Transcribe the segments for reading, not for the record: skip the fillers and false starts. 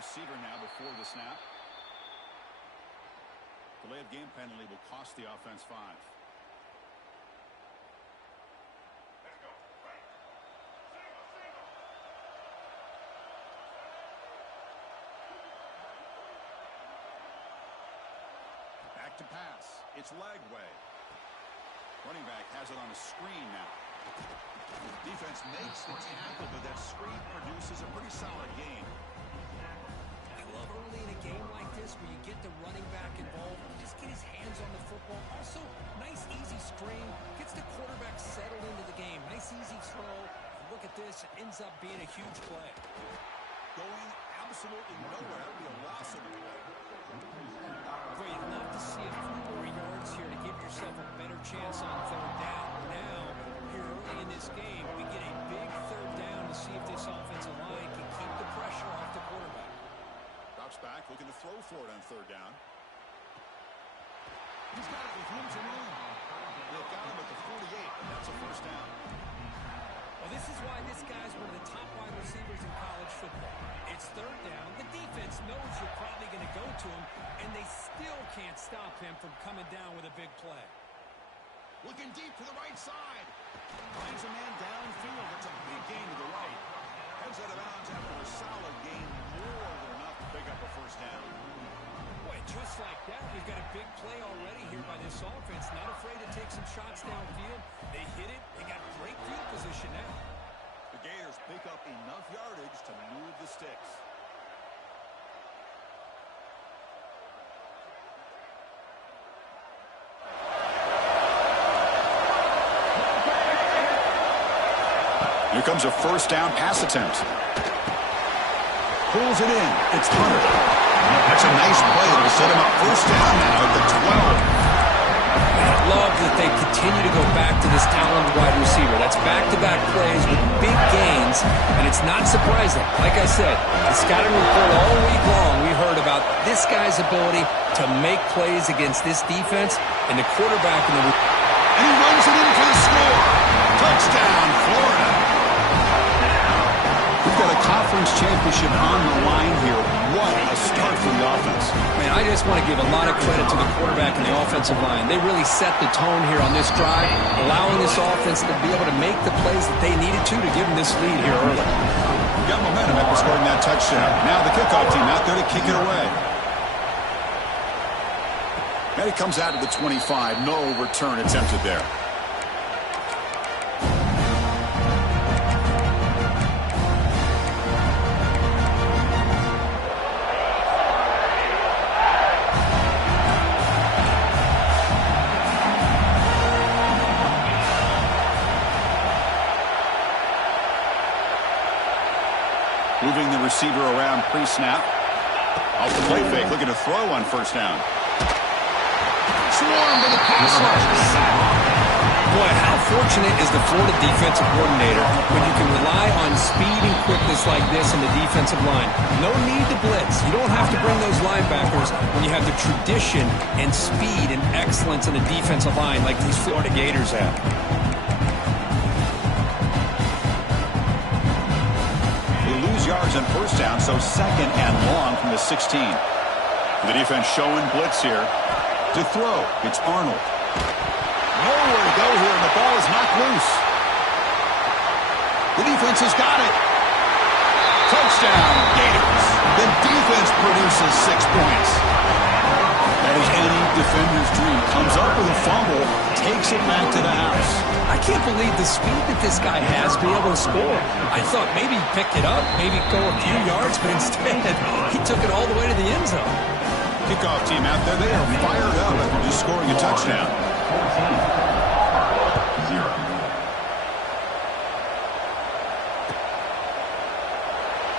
receiver now before the snap. Delay of game penalty will cost the offense 5. Back to pass. It's Lagway. Running back has it on a screen now. Defense makes the tackle, but that screen produces a pretty solid gain. I love early in a game like this where you get the running back involved, just get his hands on the football. Also, nice easy screen, gets the quarterback settled into the game. Nice easy throw. And look at this, it ends up being a huge play. Going absolutely nowhere. That would be a loss of the play. Well, you'd love to see a few more yards here to give yourself a better chance on third down. Now, here early in this game, we get a big third down to see if this offensive line can keep the pressure off the quarterback. Drops back, looking to throw for it on third down. He's got it with room to room. They've got him at the 48, and that's a first down. Well, this is why this guy's one of the top wide receivers in college football. It's third down. The defense knows you're probably going to go to him, and they still can't stop him from coming down with a big play. Looking deep to the right side. Finds a man downfield. That's a big gain to the right. Heads out of bounds after a solid gain, more than enough to pick up a first down. Boy, just like that, we've got a big play already here by this offense. Not afraid to take some shots downfield. They hit it. They got great field position now. The Gators pick up enough yardage to move the sticks. Here comes a first down pass attempt. Pulls it in. It's Hunter. That's a nice play. It'll set him up first down now at the 12. I love that they continue to go back to this talented wide receiver. That's back-to-back plays with big gains, and it's not surprising. Like I said, the scouting report all week long, we heard about this guy's ability to make plays against this defense, and the quarterback in the... And he runs it in for the score. Touchdown, Florida. We've got a conference championship on the line here. What a start for the offense. Man, I just want to give a lot of credit to the quarterback and the offensive line. They really set the tone here on this drive, allowing this offense to be able to make the plays that they needed to give them this lead here early. We got momentum after scoring that touchdown. Now the kickoff team out there to kick it away. And it comes out to the 25. No return attempted there. Moving the receiver around pre-snap. Off the play fake, looking to throw on first down. Swarm to the pass rush. Boy, how fortunate is the Florida defensive coordinator when you can rely on speed and quickness like this in the defensive line. No need to blitz. You don't have to bring those linebackers when you have the tradition and speed and excellence in the defensive line like these Florida Gators have. Yards on first down, so second and long from the 16. The defense showing blitz here. To throw, it's Arnold. Nowhere to go here, and the ball is knocked loose. The defense has got it. Touchdown, Gators. The defense produces 6 points. That is any defender's dream. Comes up with a fumble, takes it back to the house. I can't believe the speed that this guy has to be able to score. I thought maybe he picked it up, maybe go a few yards, but instead he took it all the way to the end zone. Kickoff team out there, they are fired up after just scoring a touchdown. 14-0.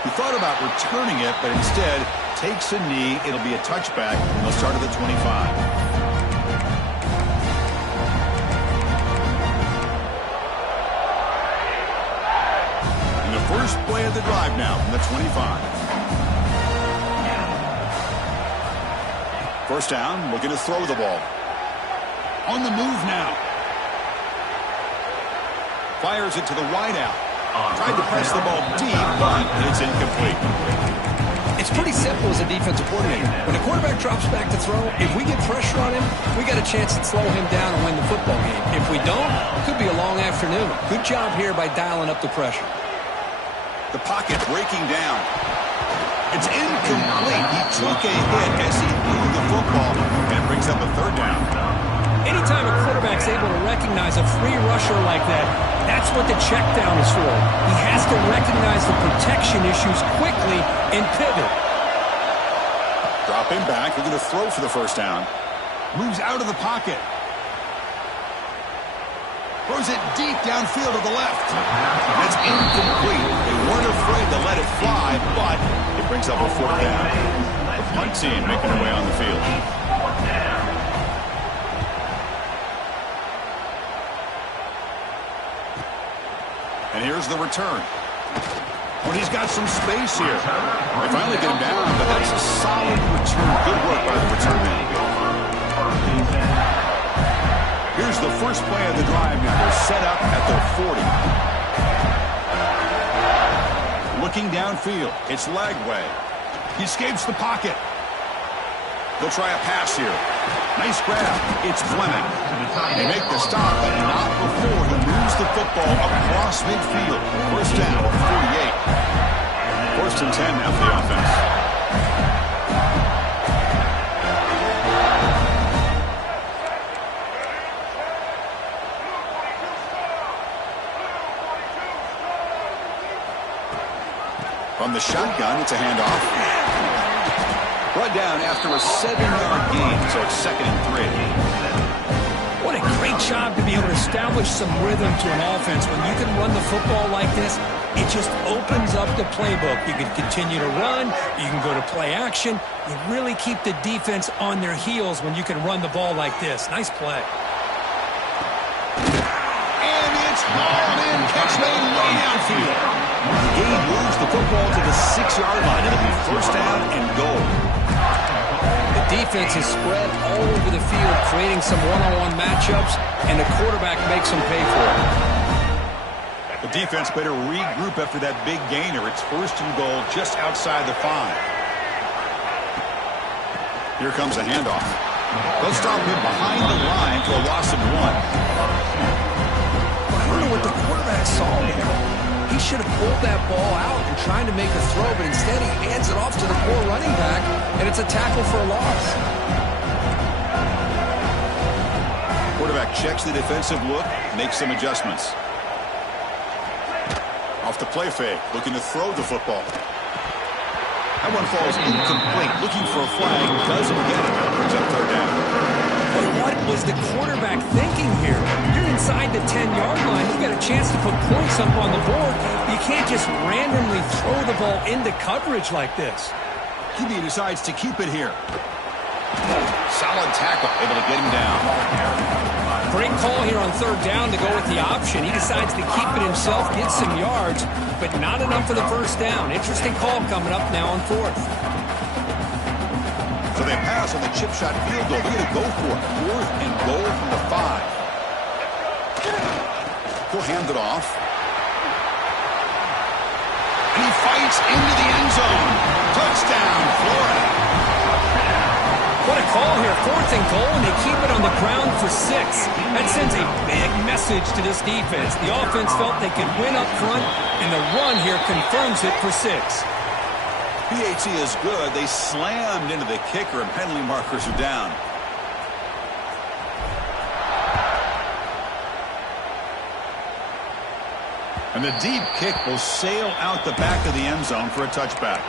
He thought about returning it, but instead takes a knee. It'll be a touchback, and they'll start at the 25. First play of the drive now from the 25. First down, looking to throw the ball. On the move now. Fires it to the wideout. Tried to press the ball deep, but it's incomplete. It's pretty simple as a defensive coordinator. When a quarterback drops back to throw, if we get pressure on him, we got a chance to slow him down and win the football game. If we don't, it could be a long afternoon. Good job here by dialing up the pressure. The pocket breaking down. It's incomplete. He took a hit as he threw the football, and it brings up a third down. Anytime a quarterback's able to recognize a free rusher like that, that's what the check down is for. He has to recognize the protection issues quickly and pivot. Dropping back, looking to throw for the first down. Moves out of the pocket. Throws it deep downfield to the left. That's incomplete. They weren't afraid to let it fly, but it brings up a fourth down. The punt team making their way on the field. And here's the return. Well, he's got some space here. They finally get him down, but that's a solid return. Good work by the return man. Here's the first play of the drive now. They're set up at their 40. Looking downfield. It's Lagway. He escapes the pocket. They'll try a pass here. Nice grab. It's Fleming. They make the stop, but not before he moves the football across midfield. First down at 48. First and 10 now for the offense. From the shotgun, it's a handoff. Brought down after a 7-yard gain, so it's 2nd and 3. What a great job to be able to establish some rhythm to an offense. When you can run the football like this, it just opens up the playbook. You can continue to run. You can go to play action. You really keep the defense on their heels when you can run the ball like this. Nice play. And it's hauled in. Catch made way downfield. Gabe moves the football to the 6-yard line. It'll be first down and goal. The defense is spread all over the field, creating some one-on-one matchups, and the quarterback makes them pay for it. The defense better regroup after that big gainer. It's first and goal just outside the 5. Here comes a handoff. They'll stop him behind the line for a loss of 1. I don't know what the quarterback saw there. He should have pulled that ball out and tried to make a throw, but instead he hands it off to the poor running back, and it's a tackle for a loss. Quarterback checks the defensive look, makes some adjustments. Off the play fake, looking to throw the football. That one falls incomplete, looking for a flag, doesn't get it. Brings up third down. But what was the quarterback thinking here? You're inside the 10-yard line. You've got a chance to put points up on the board. You can't just randomly throw the ball into coverage like this. QB decides to keep it here. Solid tackle, able to get him down. Great call here on third down to go with the option. He decides to keep it himself, get some yards, but not enough for the first down. Interesting call coming up now on fourth. So they pass on the chip shot field goal. They're going to go for it. 4th and goal from the 5. He'll hand it off. And he fights into the end zone. Touchdown, Florida. What a call here. 4th and goal, and they keep it on the ground for 6. That sends a big message to this defense. The offense felt they could win up front, and the run here confirms it for 6. PAT is good. They slammed into the kicker, and penalty markers are down. And the deep kick will sail out the back of the end zone for a touchback.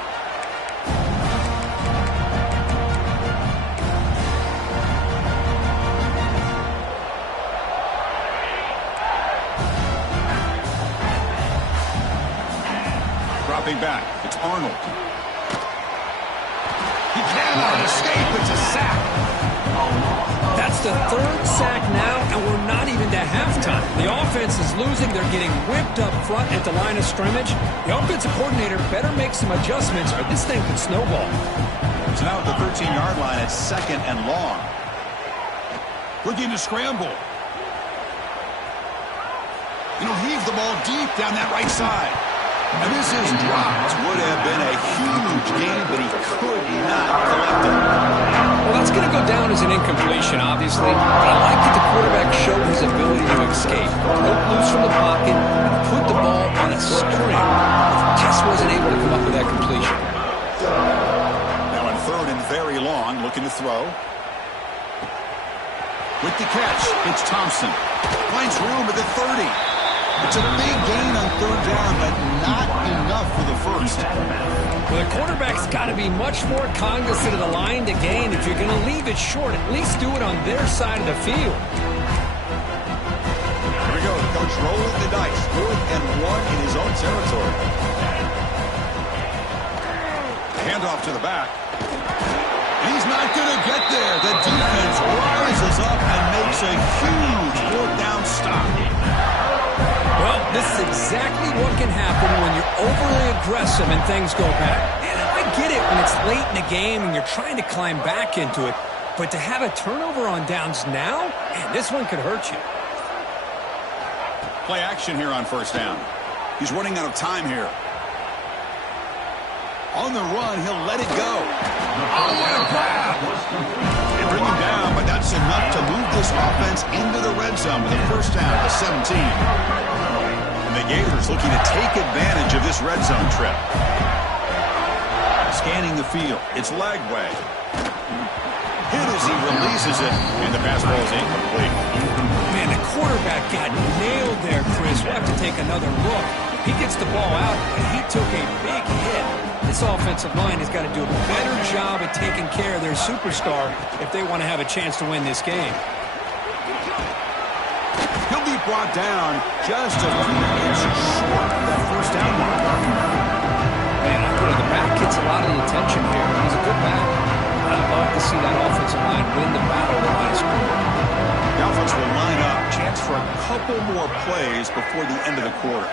Dropping back. It's Arnold. He cannot escape. It's a sack. That's the 3rd sack now, and we're not even to halftime. The offense is losing. They're getting whipped up front at the line of scrimmage. The offensive coordinator better make some adjustments, or this thing could snowball. So now at the 13-yard line, it's 2nd and long. Looking to scramble. And he'll heave the ball deep down that right side. And this is dropped. Would have been a huge gain, but he could not collect it. Well, that's going to go down as an incompletion, obviously, but I like that the quarterback showed his ability to escape, broke loose from the pocket, and put the ball on a string. Just wasn't able to come up with that completion. Now on 3rd and very long, looking to throw. With the catch, it's Thompson. Finds room at the 30. It's a big gain on 3rd down, but not enough for the first. Well, the quarterback's got to be much more cognizant of the line to gain. If you're going to leave it short, at least do it on their side of the field. Here we go. The coach rolling the dice. 4th and 1 in his own territory. Handoff to the back. He's not going to get there. The defense rises up and makes a huge 4th down stop. Well, this is exactly what can happen when you're overly aggressive and things go bad. And I get it when it's late in the game and you're trying to climb back into it. But to have a turnover on downs now, man, this one could hurt you. Play action here on 1st down. He's running out of time here. On the run, he'll let it go. Oh, what a grab! They bring him down, but that's enough to move this offense into the red zone with a 1st down at 17. And the Gators looking to take advantage of this red zone trip. Scanning the field. It's Lagway. Hit as he releases it, and the pass ball is incomplete. Man, the quarterback got nailed there, Chris. We'll have to take another look. He gets the ball out, but he took a big hit. This offensive line has got to do a better job at taking care of their superstar if they want to have a chance to win this game. He'll be brought down just a few inches short of that 1st down mark. Man, I put it, the back gets a lot of the attention here. He's a good back. I'd love to see that offensive line win the battle of the line of scrimmage. The offense will line up. Chance for a couple more plays before the end of the quarter.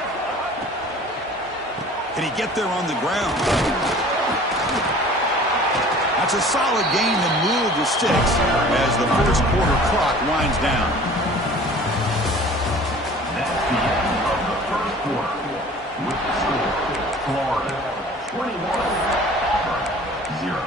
Can he get there on the ground? That's a solid gain to move the sticks as the 1st quarter clock winds down. That's the end of the 1st quarter. With the score, Florida 21, Auburn 0.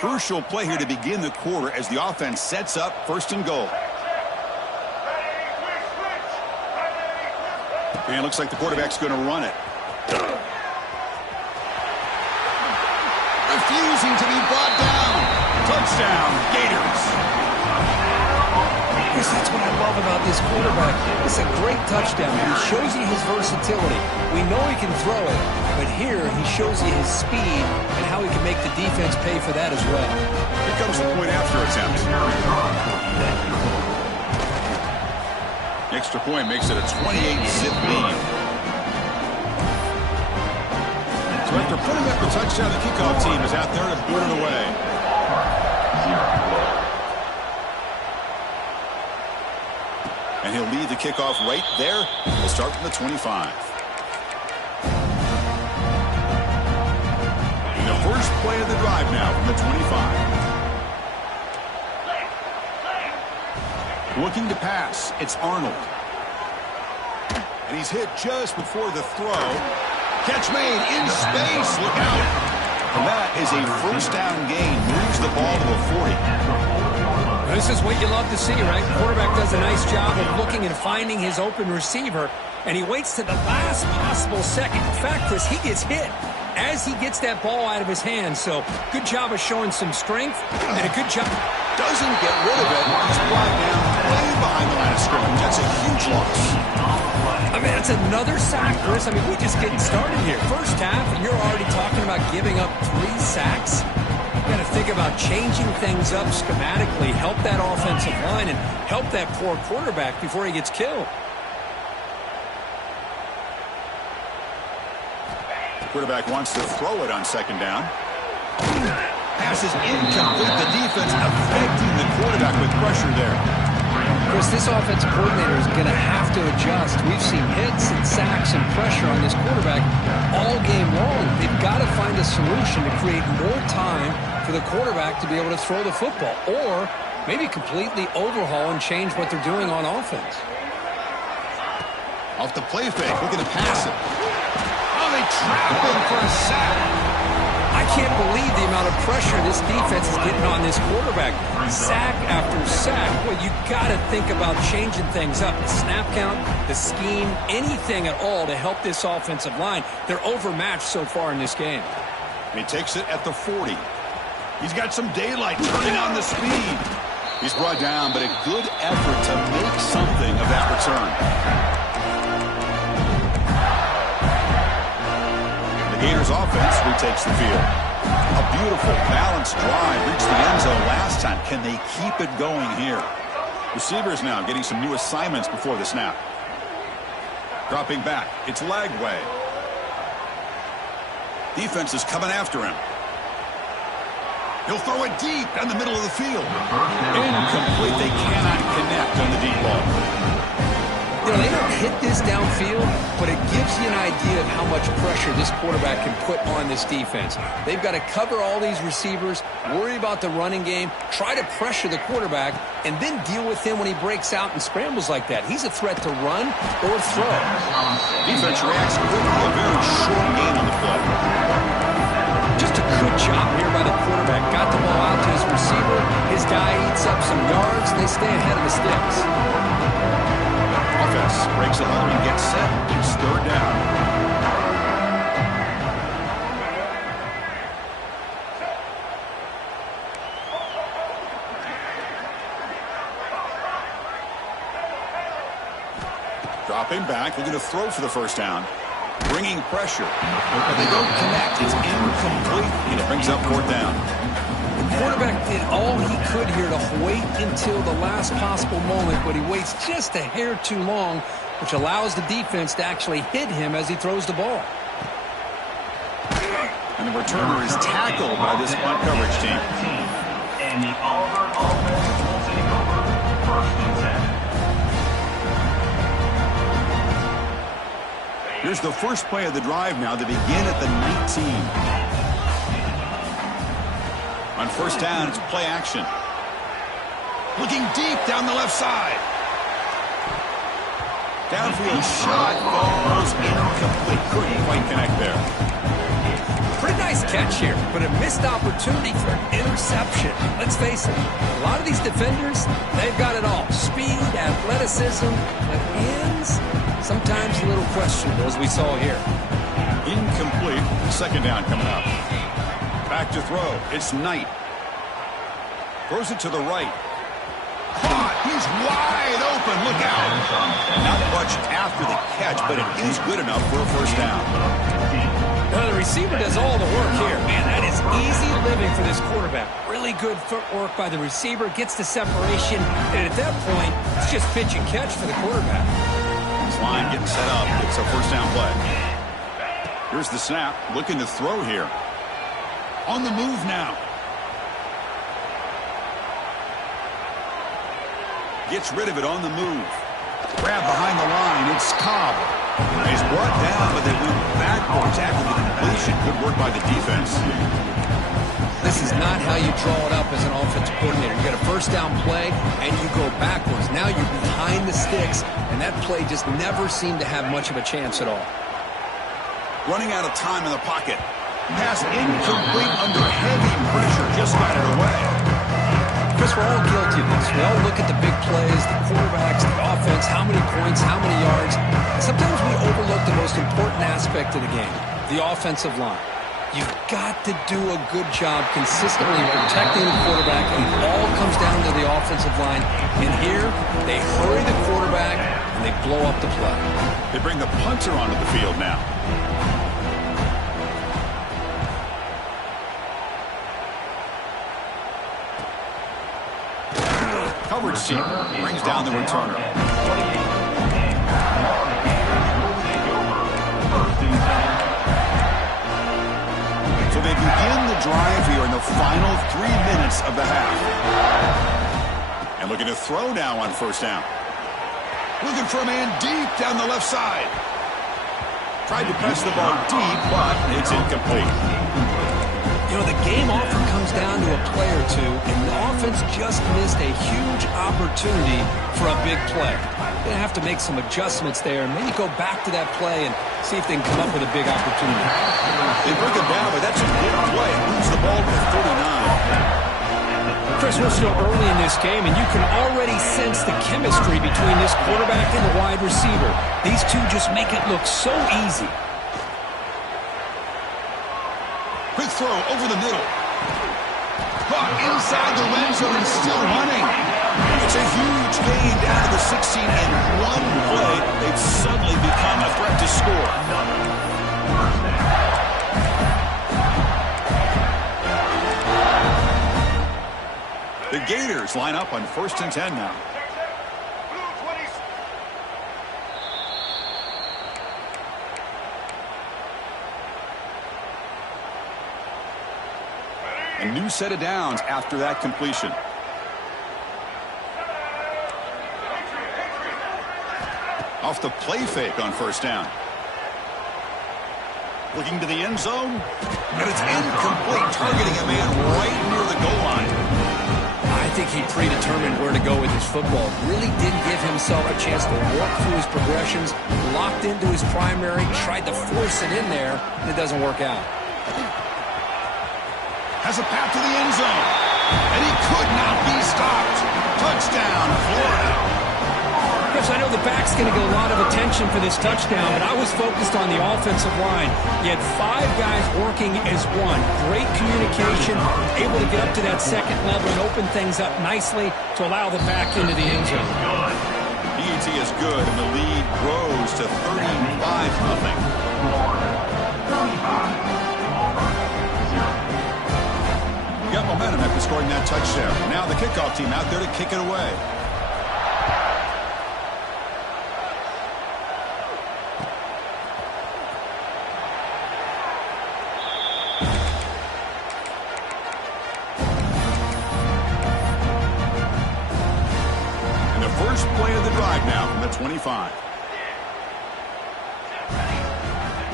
Crucial play here to begin the quarter as the offense sets up 1st and goal. And it looks like the quarterback's going to run it. Refusing to be brought down. Touchdown, Gators. That's what I love about this quarterback. It's a great touchdown. He shows you his versatility. We know he can throw it, but here he shows you his speed and how he can make the defense pay for that as well. Here comes the point after attempt. The extra point makes it a 28-zip lead. So after putting up the touchdown, the kickoff team is out there to boot it away. And he'll lead the kickoff right there. We'll start from the 25. And the first play of the drive now from the 25. Looking to pass. It's Arnold. And he's hit just before the throw. Catch made in space. Look out. And that is a 1st down gain. Moves the ball to the 40. This is what you love to see, right? The quarterback does a nice job of looking and finding his open receiver, and he waits to the last possible second. In fact, Chris, he gets hit as he gets that ball out of his hands. So good job of showing some strength and a good job. Doesn't get rid of it. He's brought down way behind the line of scrimmage. That's a huge loss. I mean, it's another sack, Chris. I mean, we're just getting started here. First half, and you're already talking about giving up 3 sacks. You got to think about changing things up schematically, help that offensive line, and help that poor quarterback before he gets killed. The quarterback wants to throw it on second down. Pass is incomplete. The defense affecting the quarterback with pressure there. Chris, this offensive coordinator is going to have to adjust. We've seen hits and sacks and pressure on this quarterback all game long. They've got to find a solution to create more time for the quarterback to be able to throw the football, or maybe completely overhaul and change what they're doing on offense. Off the play fake, looking to pass it. Oh, they trap him for a sack. I can't believe the amount of pressure this defense is getting on this quarterback. Sack after sack. Well, you got to think about changing things up. The snap count, the scheme, anything at all to help this offensive line. They're overmatched so far in this game. He takes it at the 40. He's got some daylight turning on the speed. He's brought down, but a good effort to make something of that return. Gators offense retakes the field. A beautiful, balanced drive reached the end zone last time. Can they keep it going here? Receivers now getting some new assignments before the snap. Dropping back. It's Lagway. Defense is coming after him. He'll throw it deep down the middle of the field. Incomplete. They cannot connect on the deep ball. You know, they don't hit this downfield, but it gives you an idea of how much pressure this quarterback can put on this defense. They've got to cover all these receivers, worry about the running game, try to pressure the quarterback, and then deal with him when he breaks out and scrambles like that. He's a threat to run or throw. Defense reacts quickly. A very short game on the play. Just a good job here by the quarterback. Got the ball out to his receiver. His guy eats up some yards. They stay ahead of the sticks. Offense breaks a hole and gets set. It's third down. Dropping back, looking to throw for the first down. Bringing pressure. But they don't connect. It's incomplete, and it brings up fourth down. The quarterback did all he could here to wait until the last possible moment, but he waits just a hair too long, which allows the defense to actually hit him as he throws the ball. And the returner is tackled by this punt coverage team. And the Auburn offense will take over first and 10. Here's the first play of the drive now to begin at the 19. On first down, it's play action. Looking deep down the left side. Downfield shot falls incomplete. Couldn't quite connect there. Pretty nice catch here, but a missed opportunity for an interception. Let's face it, a lot of these defenders, they've got it all. Speed, athleticism, but hands, sometimes a little questionable, as we saw here. Incomplete. Second down coming up. Back to throw. It's Knight. Throws it to the right. Caught. He's wide open. Look out. Not much after the catch, but it is good enough for a first down. Well, the receiver does all the work here. Man, that is easy living for this quarterback. Really good footwork by the receiver. Gets the separation. And at that point, it's just pitch and catch for the quarterback. This line getting set up. It's a first down play. Here's the snap. Looking to throw here. On the move now. Gets rid of it on the move. Grab behind the line. It's Cobb. He's brought down, but they went backwards after the completion. Good work by the defense. This is not how you draw it up as an offensive coordinator. You got a first down play, and you go backwards. Now you're behind the sticks, and that play just never seemed to have much of a chance at all. Running out of time in the pocket. Pass incomplete under heavy pressure. Just got it away. Chris, we're all guilty of this. We all look at the big plays, the quarterbacks, the offense, how many points, how many yards. Sometimes we overlook the most important aspect of the game, the offensive line. You've got to do a good job consistently protecting the quarterback, and it all comes down to the offensive line. And here, they hurry the quarterback, and they blow up the play. They bring the punter onto the field now. coverage team brings down the returner. So they begin the drive here in the final 3 minutes of the half. And looking to throw now on first down. Looking for a man deep down the left side. Tried to press the ball deep, but it's incomplete. You know, the game often comes down to a play or two, and the offense just missed a huge opportunity for a big play. They're going to have to make some adjustments there and maybe go back to that play and see if they can come up with a big opportunity. They break it down, but that's a big play. Moves the ball to 39. Chris, we're still early in this game, and you can already sense the chemistry between this quarterback and the wide receiver. These two just make it look so easy. Quick throw over the middle. Caught inside the red zone and still running. It's a huge gain down to the 16, and one play, they've suddenly become a threat to score. The Gators line up on 1st and 10 now. A new set of downs after that completion. Off the play fake on first down. Looking to the end zone. And it's incomplete, targeting a man right near the goal line. I think he predetermined where to go with his football. Really didn't give himself a chance to walk through his progressions. Locked into his primary, tried to force it in there, and it doesn't work out. Has a path to the end zone. And he could not be stopped. Touchdown, Florida. Chris, I know the back's going to get a lot of attention for this touchdown, but I was focused on the offensive line. You had 5 guys working as one. Great communication, able to get up to that second level and open things up nicely to allow the back into the end zone. PAT is good, and the lead grows to 35-0. Got momentum after scoring that touchdown. Now the kickoff team out there to kick it away. And the first play of the drive now from the 25.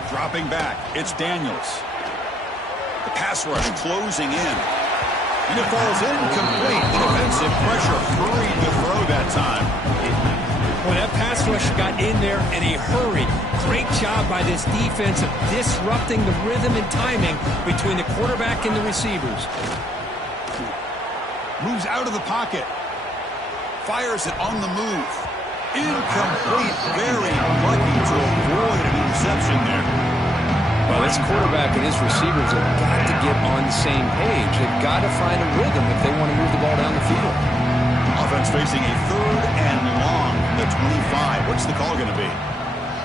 Dropping back, it's Daniels. The pass rush closing in. And it falls incomplete. The defensive pressure hurried to throw that time. Well, that pass rush got in there in a hurry. Great job by this defense of disrupting the rhythm and timing between the quarterback and the receivers. Moves out of the pocket. Fires it on the move. Incomplete. Very lucky to avoid an interception there. Well, this quarterback and his receivers have got to get on the same page. They've got to find a rhythm if they want to move the ball down the field. Offense facing a 3rd and long from the 25. What's the call going to be?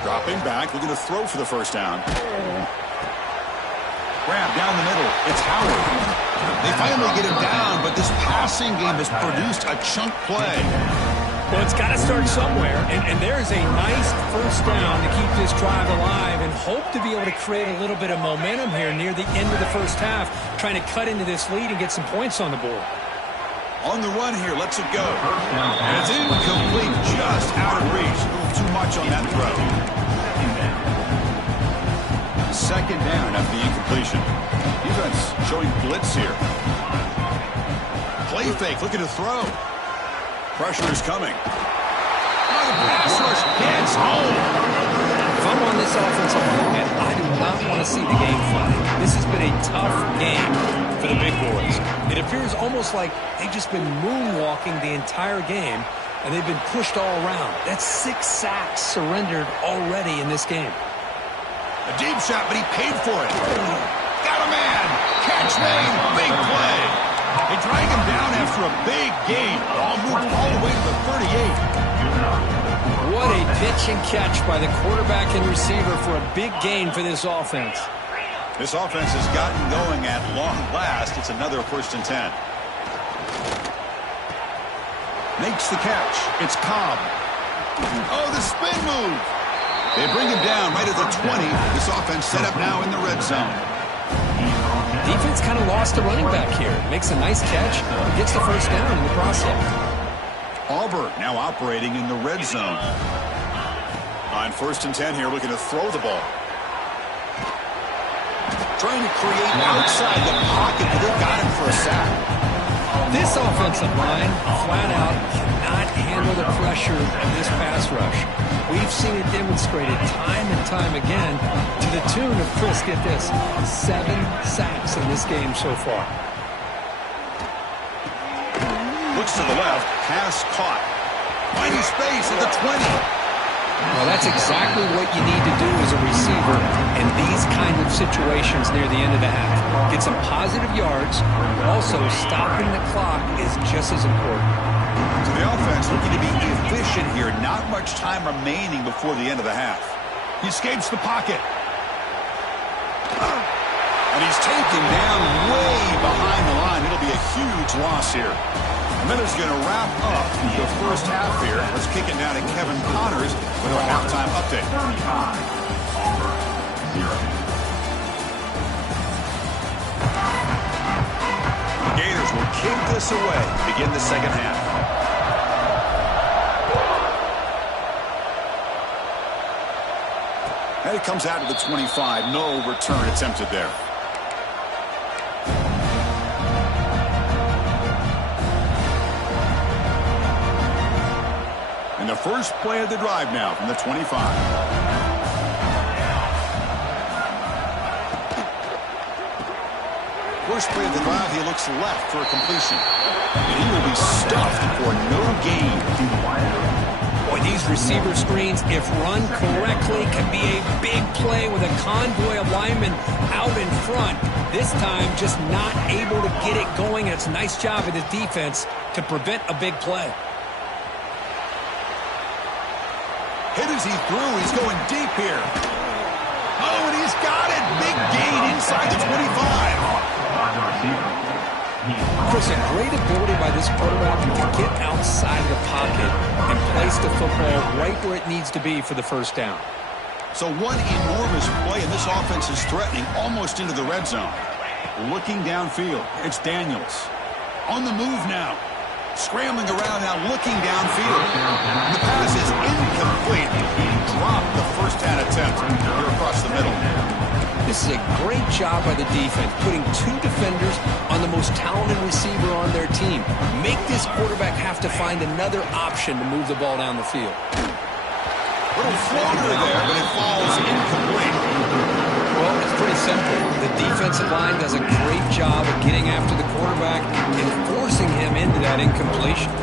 Dropping back, looking to throw for the first down. Grab down the middle. It's Howard. They finally get him down, but this passing game has produced a chunk play. Well, it's got to start somewhere, and there's a nice first down to keep this drive alive and hope to be able to create a little bit of momentum here near the end of the first half, trying to cut into this lead and get some points on the board. On the run here, lets it go. And it's incomplete, just out of reach. A little too much on that throw. Second down after the incompletion. Defense showing blitz here. Play fake, looking to throw. Pressure is coming. Oh, the pass rush gets home. If I'm on this offensive line, I do not want to see the game flag. This has been a tough game for the big boys. It appears almost like they've just been moonwalking the entire game, and they've been pushed all around. That's 6 sacks surrendered already in this game. A deep shot, but he paid for it. Got a man. Catch made. Big play. They drag him down after a big gain. Ball moved all the way to the 38. What a pitch and catch by the quarterback and receiver for a big gain for this offense. This offense has gotten going at long last. It's another 1st and 10. Makes the catch. It's Cobb. Oh, the spin move. They bring him down right at the 20. This offense set up now in the red zone. Defense kind of lost a running back here. Makes a nice catch. Gets the first down in the process. Auburn now operating in the red zone. On 1st and 10 here, looking to throw the ball. Trying to create outside the pocket, but they got him for a sack. This offensive line, flat out, cannot handle the pressure of this pass rush. We've seen it demonstrated time and time again to the tune of, Chris, get this, 7 sacks in this game so far. Looks to the left, pass caught. Finding space at the 20. Well, that's exactly what you need to do as a receiver in these kind of situations near the end of the half. Get some positive yards. Also, stopping the clock is just as important. So the offense looking to be efficient here. Not much time remaining before the end of the half. He escapes the pocket. And he's taken down way behind the line. It'll be a huge loss here. Miller's going to wrap up the first half here. Let's kick it down to Kevin Connors with our halftime update. The Gators will kick this away to begin the second half. And it comes out to the 25. No return attempted there. And the first play of the drive now from the 25. First play of the drive, he looks left for a completion. And he will be stuffed for no gain. Boy, these receiver screens, if run correctly, can be a big play with a convoy of linemen out in front. This time, just not able to get it going. It's a nice job of the defense to prevent a big play. Hit as he threw. He's going deep here. Oh, and he's got it. Big gain inside the 25. Chris, a great ability by this quarterback to get outside of the pocket and place the football right where it needs to be for the first down. So one enormous play, and this offense is threatening almost into the red zone. Looking downfield, it's Daniels. On the move now. Scrambling around now, looking downfield. The pass is incomplete. He dropped the first down attempt here across the middle. This is a great job by the defense, putting 2 defenders on the most talented receiver on their team. Make this quarterback have to find another option to move the ball down the field. Little floater there, but it falls incomplete. Well, it's pretty simple. The defensive line does a great job of getting after the quarterback and forcing him into that incompletion.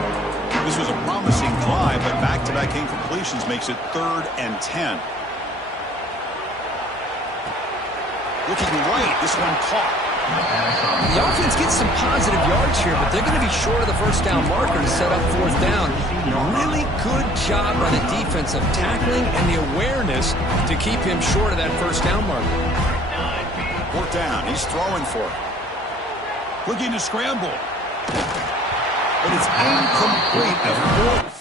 This was a promising drive, but back-to-back incompletions makes it 3rd and 10. Looking right, this one caught. The offense gets some positive yards here, but they're going to be short of the first down marker to set up 4th down. Really good job by the defense of tackling and the awareness to keep him short of that first down marker. 4th down, he's throwing for it. Looking to scramble. But it's incomplete. A 4th.